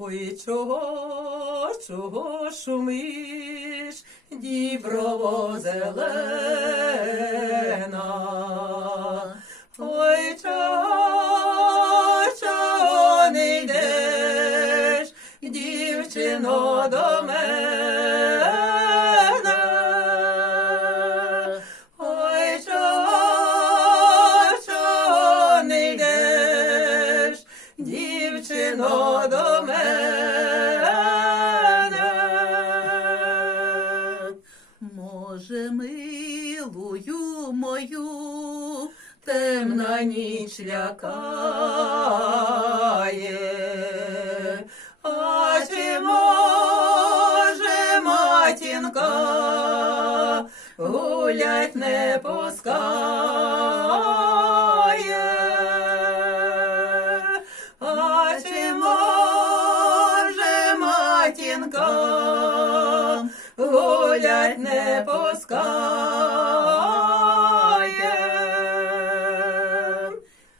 Ой, чого шумиш, діброво зелена? Ой, чого не йдеш, дівчино, до мене? Ой, чого не йдеш, дівчино, до мене? Може, милую мою, Темна ніч лякає, а чи може матінка гулять не пускає, а чи може матінка гулять не пускає?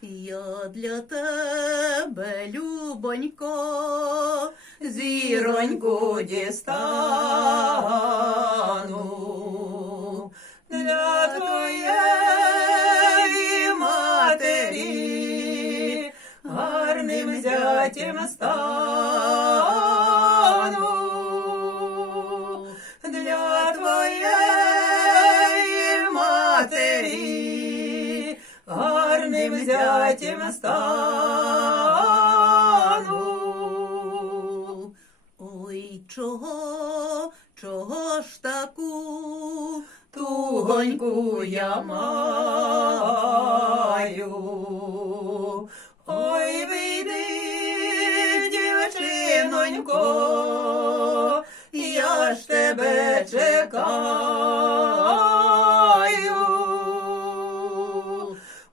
я для тебе, любонько, Зіроньку дістану для твоєї матері, гарним зятєм стану. Для твоєї матері, гарним зятєм стану. Ой, чого ж таку Тугоньку я маю, ой, вийди, дівчинонько, я ж тебе чекаю.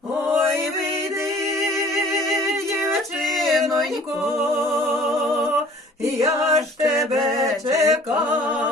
Ой, вийди, дівчинонько, я ж тебе чекаю.